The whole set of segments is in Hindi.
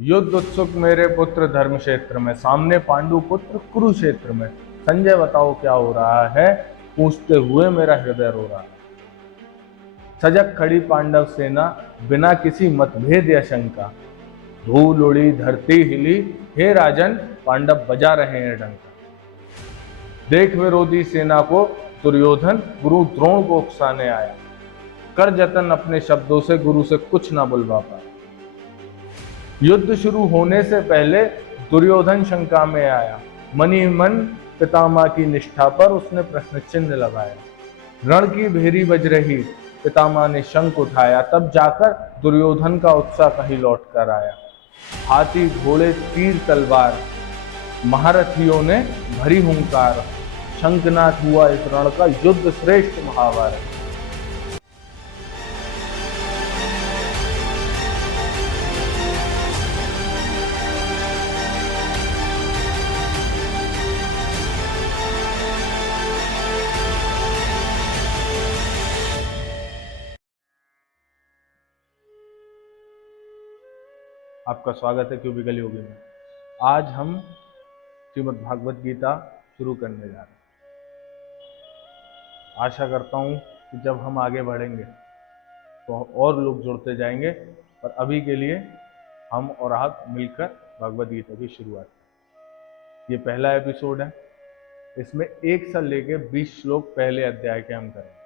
युद्ध उत्सुक मेरे पुत्र धर्म क्षेत्र में, सामने पांडु पुत्र कुरुक्षेत्र में। संजय बताओ क्या हो रहा है, पूछते हुए मेरा हृदय रो रहा है। सजग खड़ी पांडव सेना, बिना किसी मतभेद या शंका। धूल उड़ी धरती हिली, हे राजन पांडव बजा रहे हैं डंका। देख विरोधी सेना को दुर्योधन गुरु द्रोण को उकसाने आया। कर जतन अपने शब्दों से गुरु से कुछ ना बुलवा पाया। युद्ध शुरू होने से पहले दुर्योधन शंका में आया। मनी मन पितामह की निष्ठा पर उसने प्रश्न चिन्ह लगाया। रण की भेरी बज रही, पितामह ने शंख उठाया। तब जाकर दुर्योधन का उत्साह कहीं लौट कर आया। हाथी घोड़े तीर तलवार, महारथियों ने भरी हुंकार। शंखनाद हुआ इस रण का युद्ध श्रेष्ठ महाभारत। आपका स्वागत है क्यूबिकल योगी में। आज हम श्रीमद् भागवत गीता शुरू करने जा रहे हैं। आशा करता हूँ कि जब हम आगे बढ़ेंगे तो और लोग जुड़ते जाएंगे, पर अभी के लिए हम और आप मिलकर भागवत गीता की शुरुआत करें। ये पहला एपिसोड है, इसमें 1 से लेके 20 श्लोक पहले अध्याय के हम करेंगे।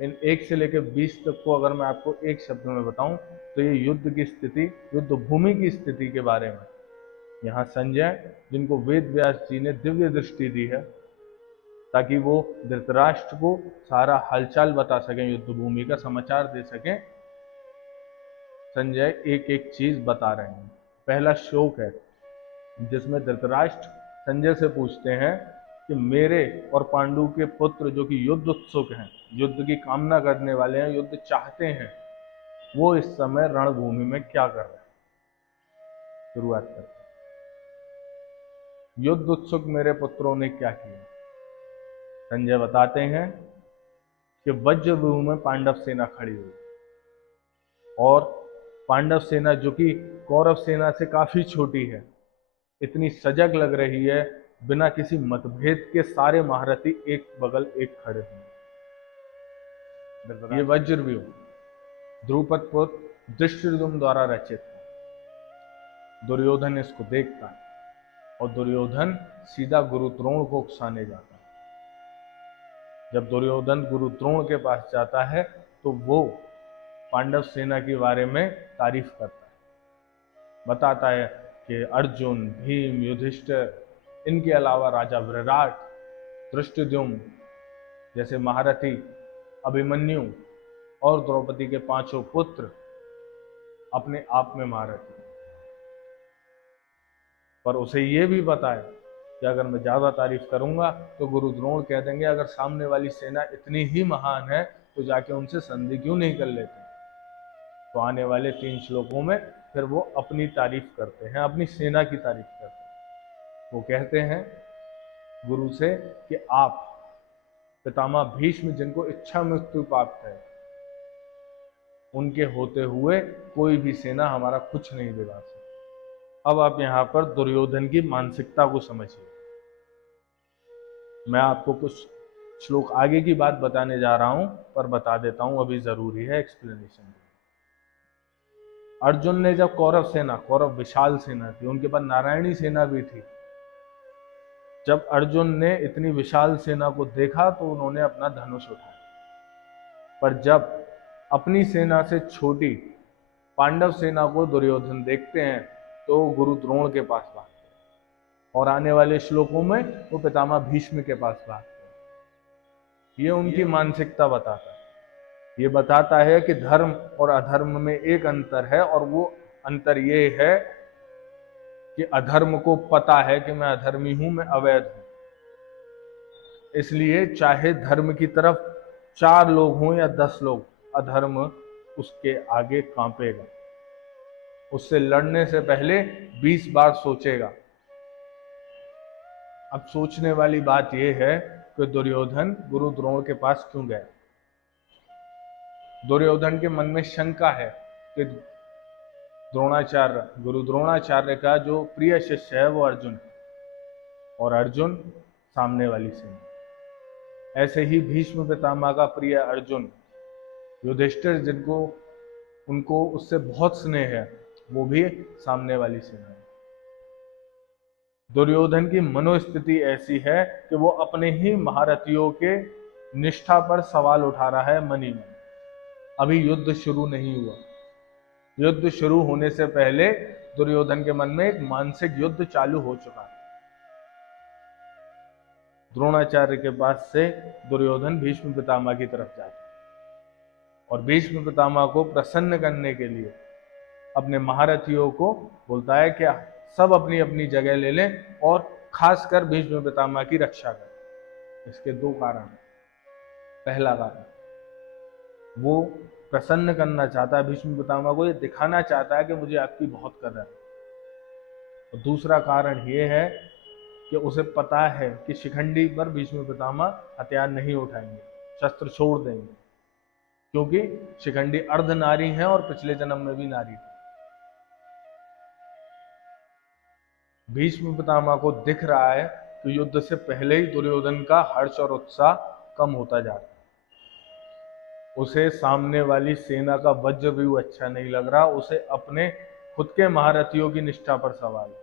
इन 1 से लेकर 20 तक को अगर मैं आपको एक शब्द में बताऊं तो ये युद्ध की स्थिति, युद्ध भूमि की स्थिति के बारे में। यहाँ संजय, जिनको वेद व्यास जी ने दिव्य दृष्टि दी है ताकि वो धृतराष्ट्र को सारा हालचाल बता सकें, युद्ध भूमि का समाचार दे सकें, संजय एक एक चीज बता रहे हैं। पहला श्लोक है जिसमें धृतराष्ट्र संजय से पूछते हैं कि मेरे और पांडु के पुत्र जो कि युद्ध उत्सुक हैं, युद्ध की कामना करने वाले हैं, युद्ध चाहते हैं, वो इस समय रणभूमि में क्या कर रहे हैं। शुरुआत करते हैं। युद्ध उत्सुक मेरे पुत्रों ने क्या किया। संजय बताते हैं कि वज्रव्यूह में पांडव सेना खड़ी हुई और पांडव सेना जो कि कौरव सेना से काफी छोटी है, इतनी सजग लग रही है, बिना किसी मतभेद के सारे महारथी एक बगल एक खड़े हुए। ये वज्रव्यूह द्रुपद पुत्र धृष्टद्युम्न द्वारा रचित है। दुर्योधन इसको देखता है और दुर्योधन सीधा गुरु द्रोण को उकसाने जाता है। जब दुर्योधन गुरु द्रोण के पास जाता है तो वो पांडव सेना के बारे में तारीफ करता है, बताता है कि अर्जुन, भीम, युधिष्ठिर, इनके अलावा राजा विराट, धृष्टद्युम्न जैसे महारथी, अभिमन्यु और द्रौपदी के 5 पुत्र अपने आप में महारथी। पर उसे ये भी पता है कि अगर मैं ज्यादा तारीफ करूंगा तो गुरु द्रोण कह देंगे अगर सामने वाली सेना इतनी ही महान है तो जाके उनसे संधि क्यों नहीं कर लेते। तो आने वाले 3 श्लोकों में फिर वो अपनी तारीफ करते हैं, अपनी सेना की तारीफ करते हैं। वो कहते हैं गुरु से कि आप पितामह भीष्म, जिनको इच्छा मृत्यु प्राप्त है, उनके होते हुए कोई भी सेना हमारा कुछ नहीं बिगाड़ सकती। अब आप यहां पर दुर्योधन की मानसिकता को समझिए। मैं आपको कुछ श्लोक आगे की बात बताने जा रहा हूं, पर बता देता हूं, अभी जरूरी है एक्सप्लेनेशन। अर्जुन ने जब कौरव सेना, कौरव विशाल सेना थी, उनके पास नारायणी सेना भी थी, जब अर्जुन ने इतनी विशाल सेना को देखा तो उन्होंने अपना धनुष उठाया। पर जब अपनी सेना से छोटी पांडव सेना को दुर्योधन देखते हैं तो गुरु द्रोण के पास भागते हैं और आने वाले श्लोकों में वो पितामह भीष्म के पास भागते हैं। ये उनकी मानसिकता बताता है। ये बताता है कि धर्म और अधर्म में एक अंतर है, और वो अंतर ये है कि अधर्म को पता है कि मैं अधर्मी हूं, मैं अवैध हूं, इसलिए चाहे धर्म की तरफ 4 लोग हों या 10 लोग, अधर्म उसके आगे कांपेगा। उससे लड़ने से पहले 20 बार सोचेगा। अब सोचने वाली बात यह है कि दुर्योधन गुरु द्रोण के पास क्यों गया। दुर्योधन के मन में शंका है कि द्रोणाचार्य, गुरु द्रोणाचार्य का जो प्रिय शिष्य है वो अर्जुन है, और अर्जुन सामने वाली सेना। ऐसे ही भीष्म पितामह का प्रिय अर्जुन, युधिष्ठिर जिनको उनको उससे बहुत स्नेह है, वो भी सामने वाली सेना है। दुर्योधन की मनोस्थिति ऐसी है कि वो अपने ही महारथियों के निष्ठा पर सवाल उठा रहा है मन ही मन। अभी युद्ध शुरू नहीं हुआ। युद्ध शुरू होने से पहले दुर्योधन के मन में एक मानसिक युद्ध चालू हो चुका है। द्रोणाचार्य के पास से दुर्योधन भीष्म पितामह की तरफ जाता है और भीष्म पितामह को प्रसन्न करने के लिए अपने महारथियों को बोलता है कि सब अपनी अपनी जगह ले लें और खासकर भीष्म पितामह की रक्षा करें। इसके दो कारण। पहला कारण, वो प्रसन्न करना चाहता है भीष्म पितामह को, ये दिखाना चाहता है कि मुझे आपकी बहुत कदर है। और दूसरा कारण ये है कि उसे पता है कि शिखंडी पर भीष्म पितामह हथियार नहीं उठाएंगे, शस्त्र छोड़ देंगे, क्योंकि शिखंडी अर्ध नारी है और पिछले जन्म में भी नारी थी। भीष्म पितामह को दिख रहा है कि युद्ध से पहले ही दुर्योधन का हर्ष और उत्साह कम होता जा रहा है। उसे सामने वाली सेना का वज्र भी अच्छा नहीं लग रहा, उसे अपने खुद के महारथियों की निष्ठा पर सवाल है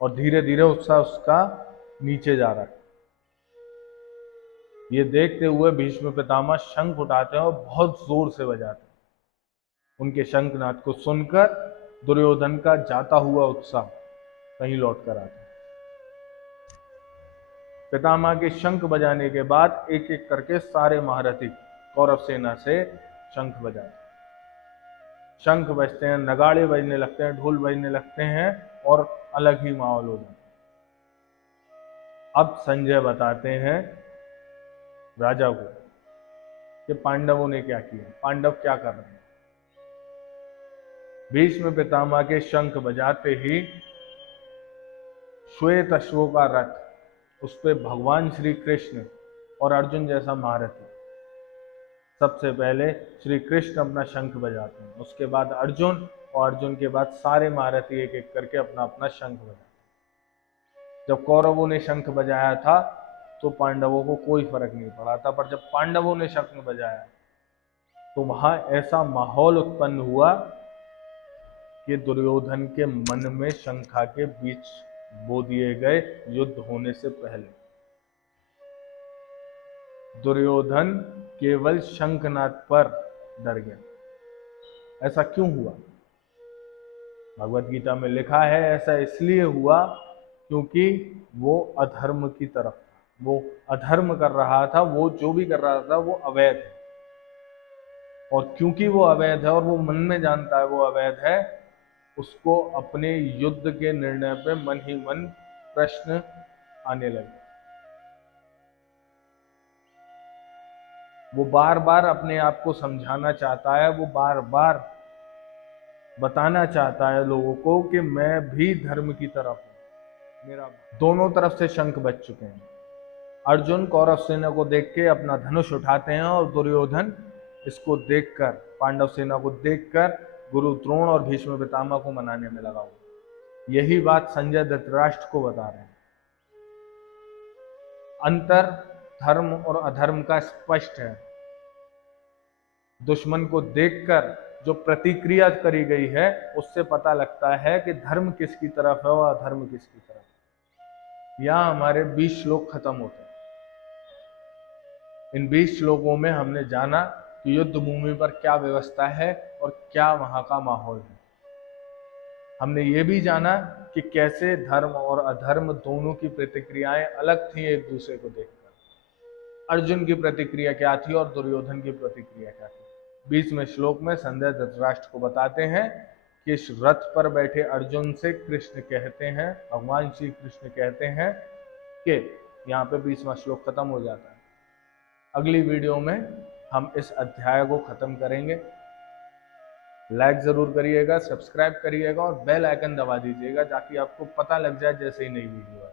और धीरे धीरे उत्साह उसका नीचे जा रहा है। ये देखते हुए भीष्म पितामह शंख उठाते हैं और बहुत जोर से बजाते हैं। उनके शंखनाद को सुनकर दुर्योधन का जाता हुआ उत्साह कहीं लौट कर आता है। पितामह के शंख बजाने के बाद एक एक करके सारे महारथी कौरव सेना से शंख बजाते, शंख बजते हैं, नगाड़े बजने लगते हैं, ढोल बजने लगते हैं और अलग ही माहौल हो जाता है। अब संजय बताते हैं राजा को कि पांडवों ने क्या किया, पांडव क्या कर रहे हैं। भीष्म पितामह के शंख बजाते ही श्वेत अश्वों का रथ, उस पर भगवान श्री कृष्ण और अर्जुन जैसा महारथी, सबसे पहले श्री कृष्ण अपना शंख बजाते हैं, उसके बाद अर्जुन, और अर्जुन के बाद सारे महारथी एक एक करके अपना अपना शंख बजाते हैं। जब कौरवों ने शंख बजाया था तो पांडवों को कोई फर्क नहीं पड़ा था, पर जब पांडवों ने शंख बजाया तो वहां ऐसा माहौल उत्पन्न हुआ कि दुर्योधन के मन में शंखा के बीच बो दिए गए युद्ध होने से पहले। दुर्योधन केवल शंखनाद पर डर गया। ऐसा क्यों हुआ? भगवत गीता में लिखा है ऐसा इसलिए हुआ क्योंकि वो अधर्म की तरफ था, वो अधर्म कर रहा था, वो जो भी कर रहा था वो अवैध है, और क्योंकि वो अवैध है और वो मन में जानता है वो अवैध है, उसको अपने युद्ध के निर्णय पे मन ही मन प्रश्न आने लगे। वो बार बार अपने आप को समझाना चाहता है, वो बार बार बताना चाहता है लोगों को कि मैं भी धर्म की तरफ हूं। मेरा दोनों तरफ से शंख बज चुके हैं। अर्जुन कौरव सेना को देख के अपना धनुष उठाते हैं और दुर्योधन इसको देखकर, पांडव सेना को देखकर गुरु द्रोण और भीष्म पितामह को मनाने में लगा हुआ। यही बात संजय धृतराष्ट्र को बता रहे हैं। अंतर धर्म और अधर्म का स्पष्ट है। दुश्मन को देखकर जो प्रतिक्रिया करी गई है उससे पता लगता है कि धर्म किसकी तरफ है और अधर्म किसकी तरफ है। यहां हमारे 20 श्लोक खत्म होते हैं। इन 20 श्लोकों में हमने जाना कि युद्ध भूमि पर क्या व्यवस्था है और क्या वहां का माहौल है। हमने ये भी जाना कि कैसे धर्म और अधर्म दोनों की प्रतिक्रियाएं अलग थी एक दूसरे को देखकर। अर्जुन की प्रतिक्रिया क्या थी और दुर्योधन की प्रतिक्रिया क्या थी। 20वें श्लोक में संजय धृतराष्ट्र को बताते हैं कि इस रथ पर बैठे अर्जुन से कृष्ण कहते हैं, भगवान श्री कृष्ण कहते हैं कि यहाँ पे 20वां श्लोक खत्म हो जाता है। अगली वीडियो में हम इस अध्याय को खत्म करेंगे। लाइक जरूर करिएगा, सब्सक्राइब करिएगा और बेल आइकन दबा दीजिएगा ताकि आपको पता लग जाए जैसे ही नई वीडियो आए।